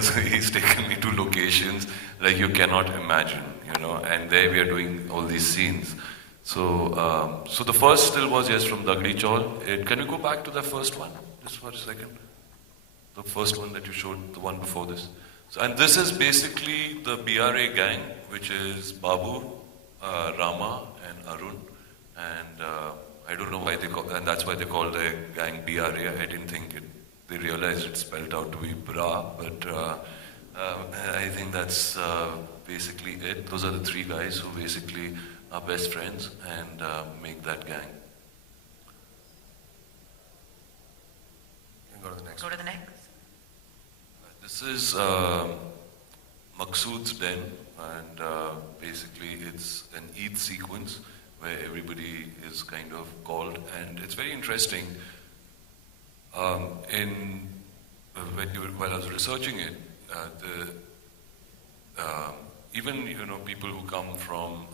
So he's taken me to locations like you cannot imagine, and there we are doing all these scenes. So, so the first still was yes from Dagdi Chaul. Can you go back to the first one, just for a second? The first one that you showed, the one before this. So, and this is basically the BRA gang, which is Babu, Rama, and Arjun, and I don't know why they call, and that's why they call the gang BRA. I didn't think they realized it's spelled out to be Bra, but I think that's basically it. Those are the three guys who basically are best friends and make that gang. Go to the next. Go to the next. This is Maqsood's den, and basically it's an Eid sequence where everybody is kind of called, and it's very interesting. While I was researching it, even people who come from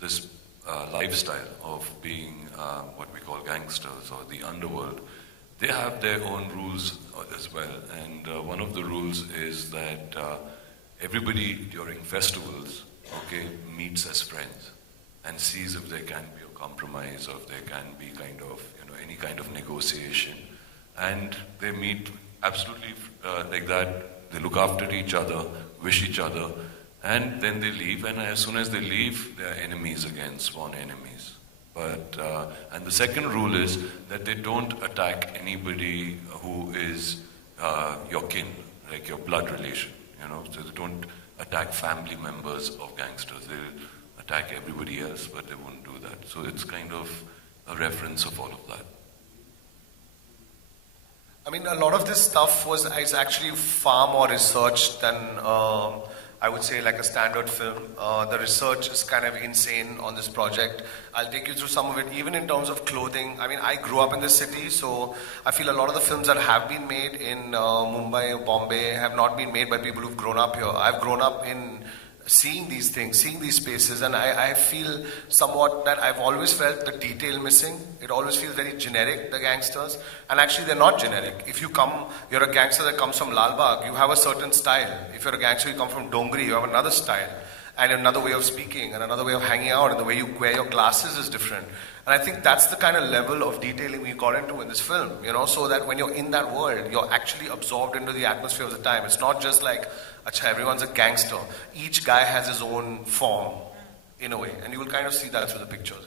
this lifestyle of being what we call gangsters or the underworld, they have their own rules as well. And one of the rules is that everybody during festivals, meets as friends and sees if there can be a compromise or if there can be kind of any kind of negotiation. And they meet absolutely like that. They look after each other, wish each other, and then they leave. And as soon as they leave, they are enemies again, sworn enemies. But and the second rule is that they don't attack anybody who is your kin, like your blood relation. So they don't attack family members of gangsters. They'll attack everybody else, but they won't do that. So it's kind of a reference of all of that. I mean, a lot of this stuff is actually far more researched than I would say like a standard film. The research is kind of insane on this project. I'll take you through some of it, even in terms of clothing. I mean, I grew up in this city, so I feel a lot of the films that have been made in Mumbai or Bombay have not been made by people who've grown up here. I've grown up in seeing these things, seeing these spaces, and I feel somewhat that I've always felt the detail missing. It always feels very generic, the gangsters, and actually they're not generic. If you're a gangster that comes from Lal Bagh, you have a certain style. If you're a gangster, you come from Dongri, you have another style, and another way of speaking, and another way of hanging out, and the way you wear your glasses is different. And I think that's the kind of level of detailing we got into in this film, so that when you're in that world, you're actually absorbed into the atmosphere of the time. It's not just like, everyone's a gangster. Each guy has his own form, in a way. And you will kind of see that through the pictures.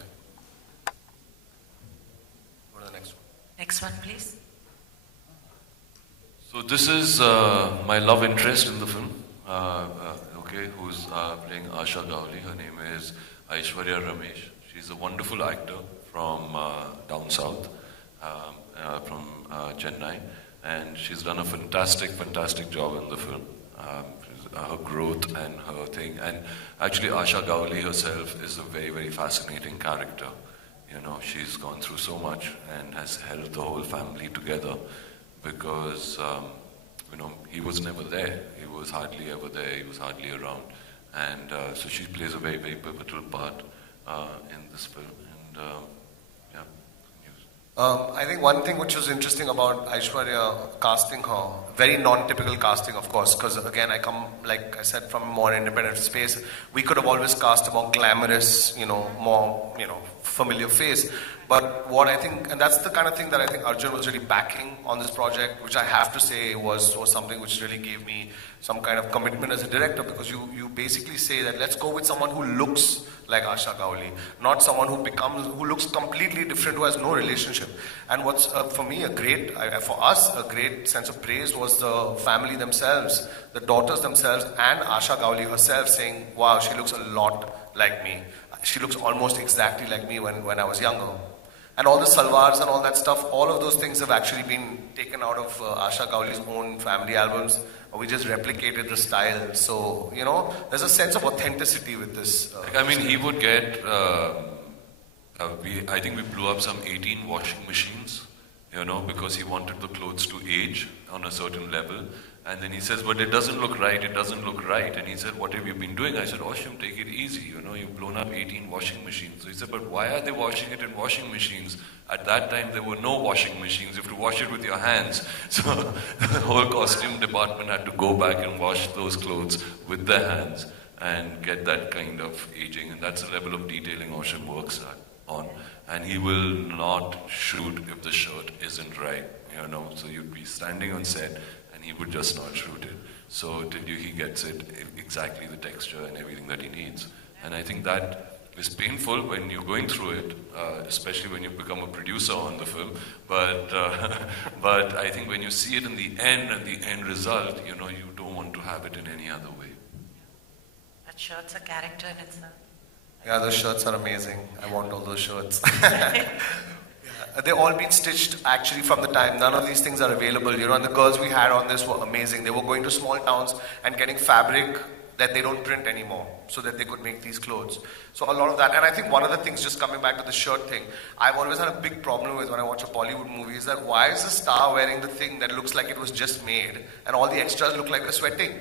Go to the next one. Next one, please. So this is my love interest in the film, who's playing Asha Gawli. Her name is Aishwarya Ramesh. She's a wonderful actor from down south, from Chennai. And she's done a fantastic job in the film. Her growth and her thing, and actually Asha Gawli herself is a very fascinating character. She's gone through so much and has held the whole family together because he was never there. He was hardly ever there. He was hardly around, and so she plays a very pivotal part in this film. And I think one thing which was interesting about Aishwarya casting her, very non-typical casting, of course, because again, I come, like I said, from a more independent space. We could have always cast a more glamorous, more, familiar face. But what I think, and that's the kind of thing that I think Arjun was really backing on this project, which I have to say was something which really gave me some kind of commitment as a director, because you basically say that let's go with someone who looks like Asha Gawli, not someone who looks completely different, who has no relationship. And what's for me for us a great sense of praise was the family themselves, the daughters themselves, and Asha Gawli herself saying, "Wow, she looks a lot like me. She looks almost exactly like me when I was younger." And all the salwars and all that stuff, all of those things have actually been taken out of Asha Gawli's own family albums. We just replicated the style. So, there's a sense of authenticity with this. he would get, I think we blew up some 18 washing machines, because he wanted the clothes to age on a certain level. And then he says, but it doesn't look right, it doesn't look right. And he said, what have you been doing? I said, Ashim, take it easy, you've blown up 18 washing machines. So he said, but why are they washing it in washing machines? At that time, there were no washing machines. You have to wash it with your hands. So the whole costume department had to go back and wash those clothes with their hands and get that kind of aging. And that's the level of detailing Ashim works on. And he will not shoot if the shirt isn't right, So you'd be standing on set, he would just not shoot it. So till he gets it exactly the texture and everything that he needs. And I think that is painful when you're going through it, especially when you become a producer on the film. But I think when you see it in the end and the end result, you don't want to have it in any other way. That shirt's a character in itself. Yeah, those shirts are amazing. I want all those shirts. They've all been stitched actually from the time. None of these things are available, and the girls we had on this were amazing. They were going to small towns and getting fabric that they don't print anymore so that they could make these clothes. So a lot of that. And I think one of the things, just coming back to the shirt thing, I've always had a big problem with when I watch a Bollywood movie is that why is the star wearing the thing that looks like it was just made and all the extras look like they're sweating?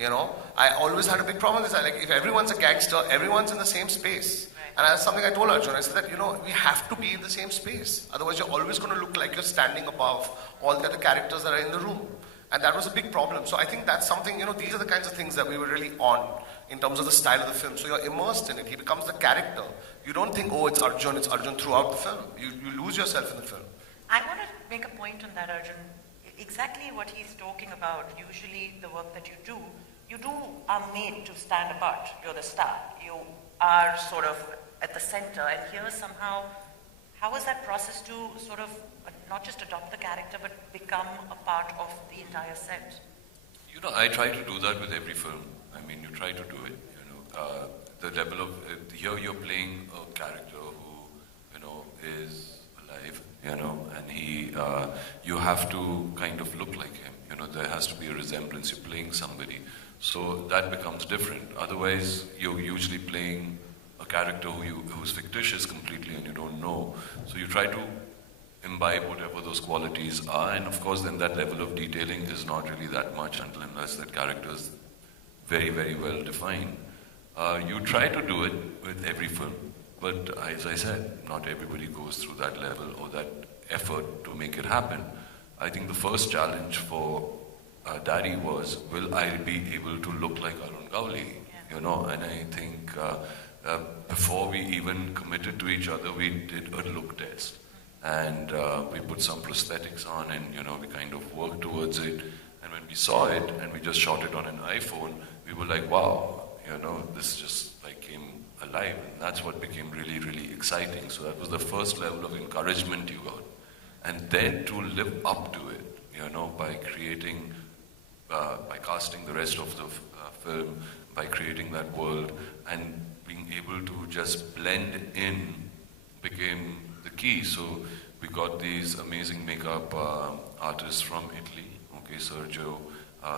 I always had a big problem with that. Like, if everyone's a gangster, everyone's in the same space. And that's something I told Arjun. I said that, we have to be in the same space. Otherwise, you're always going to look like you're standing above all the other characters that are in the room. And that was a big problem. So I think that's something, these are the kinds of things that we were really on in terms of the style of the film. So you're immersed in it. He becomes the character. You don't think, oh, it's Arjun throughout the film. You lose yourself in the film. I want to make a point on that, Arjun. Exactly what he's talking about. Usually the work that you do are made to stand apart. You're the star. You are sort of at the center, and here somehow, how was that process to sort of not just adopt the character but become a part of the entire set? I try to do that with every film. I mean, you try to do it. The level of here you're playing a character who is alive, and you have to kind of look like him. There has to be a resemblance. You're playing somebody, so that becomes different. Otherwise, you're usually playing a character who's fictitious completely and you don't know. So you try to imbibe whatever those qualities are, and of course then that level of detailing is not really that much unless that character is very, very well defined. You try to do it with every film, but as I said, not everybody goes through that level or that effort to make it happen. I think the first challenge for Daddy was, will I be able to look like Arun Gowli? And I think before we even committed to each other, we did a look test. And we put some prosthetics on and, we kind of worked towards it. And when we saw it and we just shot it on an iPhone, we were like, wow, this just came alive. And that's what became really, really exciting. So that was the first level of encouragement you got. And then to live up to it, by creating, by casting the rest of the film, by creating that world, and being able to just blend in became the key. So we got these amazing makeup artists from Italy, Sergio,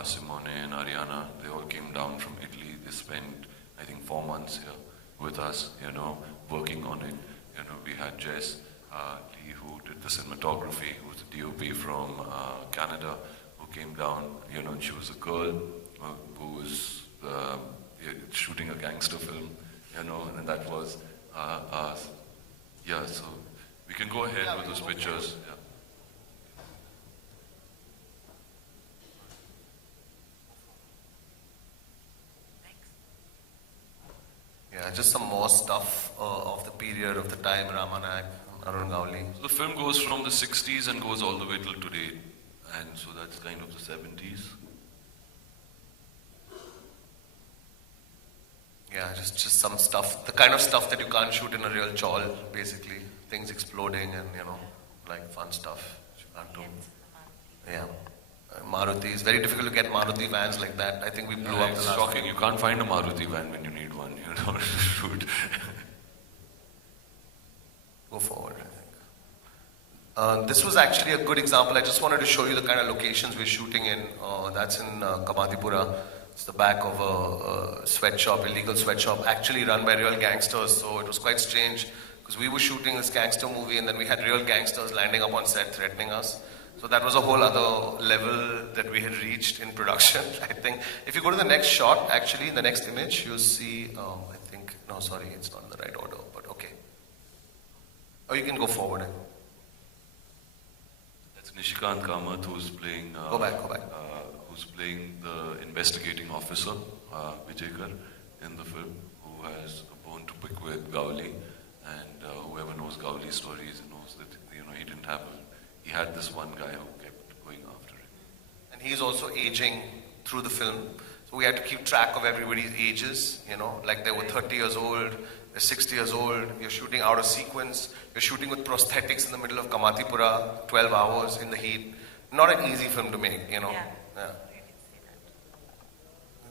Simone and Ariana. They all came down from Italy. They spent, I think, 4 months here with us, working on it. We had Jess Lee, who did the cinematography, who's a DOP from Canada, who came down, and she was a girl who was shooting a gangster film, and that was us. Yeah, so we can go ahead with those pictures. Yeah. Yeah, just some more stuff of the period of the time, Ramanag, Arun Gowli. So the film goes from the 60s and goes all the way till today, and so that's kind of the 70s. Yeah, just some stuff, the kind of stuff that you can't shoot in a real chawl, basically. Things exploding and, fun stuff you can't do. Yeah. Maruti, it's very difficult to get Maruti vans like that. I think we blew up the last shocking. You can't find a Maruti van when you need one, to shoot. Go forward, I think. This was actually a good example. I just wanted to show you the kind of locations we're shooting in. That's in Kamadipura. It's the back of a sweatshop, illegal sweatshop, actually run by real gangsters. So it was quite strange because we were shooting this gangster movie and then we had real gangsters landing up on set threatening us. So that was a whole other level that we had reached in production, I think. If you go to the next shot, actually, in the next image, you'll see, I think, no, sorry, it's not in the right order, but okay. Oh, you can go forward. That's Nishikant Kamath, who's playing... Go back. Who's playing the investigating officer, Vijayakar, in the film, who has a bone to pick with Gauli. And whoever knows Gauli's stories knows that, he had this one guy who kept going after him. And he's also aging through the film. So we had to keep track of everybody's ages, like they were 30 years old, they're 60 years old, you're shooting out of sequence, you're shooting with prosthetics in the middle of Kamatipura, 12 hours in the heat. Not an easy film to make, Yeah.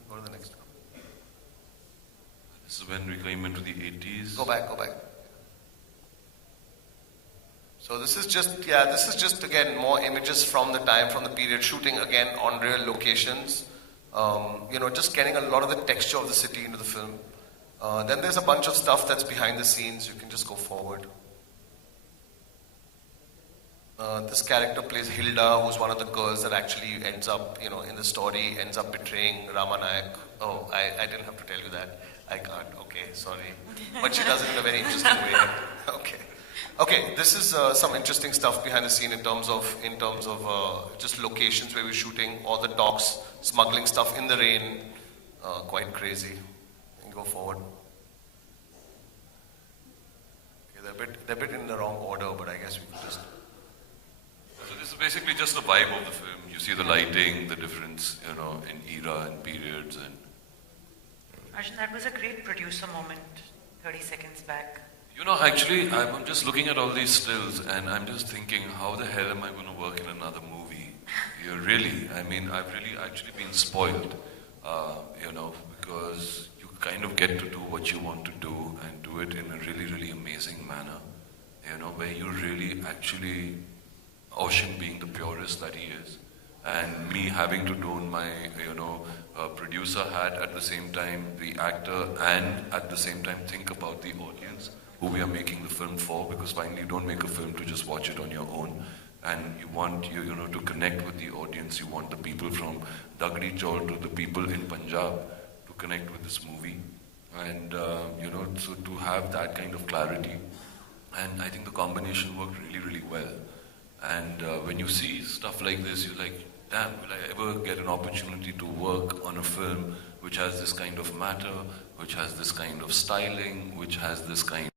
Go to the next one. This is when we came into the 80s. Go back. So this is just again more images from the time, from the period, shooting again on real locations. Just getting a lot of the texture of the city into the film. Then there's a bunch of stuff that's behind the scenes. You can just go forward. This character plays Hilda, who's one of the girls that actually ends up, in the story, ends up betraying Ramanayak. Oh, I didn't have to tell you that. I can't. Okay, sorry. But she does it in a very interesting way. Okay, this is some interesting stuff behind the scene in terms of just locations where we're shooting, all the docks, smuggling stuff in the rain, quite crazy. And go forward. Okay, they're a bit in the wrong order, but I guess we can just. So this is basically just the vibe of the film. You see the lighting, the difference, in era and periods, and. Arjun, that was a great producer moment 30 seconds back. Actually, I'm just looking at all these stills and I'm just thinking, how the hell am I going to work in another movie? I've really actually been spoiled, because you kind of get to do what you want to do and do it in a really, really amazing manner, where you really actually, Ocean being the purist that he is, and me having to don my, producer hat at the same time, the actor, and at the same time think about the audience who we are making the film for, because finally you don't make a film to just watch it on your own, and you want to connect with the audience. You want the people from Dagdi Chaul to the people in Punjab to connect with this movie, and so to have that kind of clarity, and I think the combination worked really, really well. And when you see stuff like this, you're like, damn, will I ever get an opportunity to work on a film which has this kind of matter, which has this kind of styling, which has this kind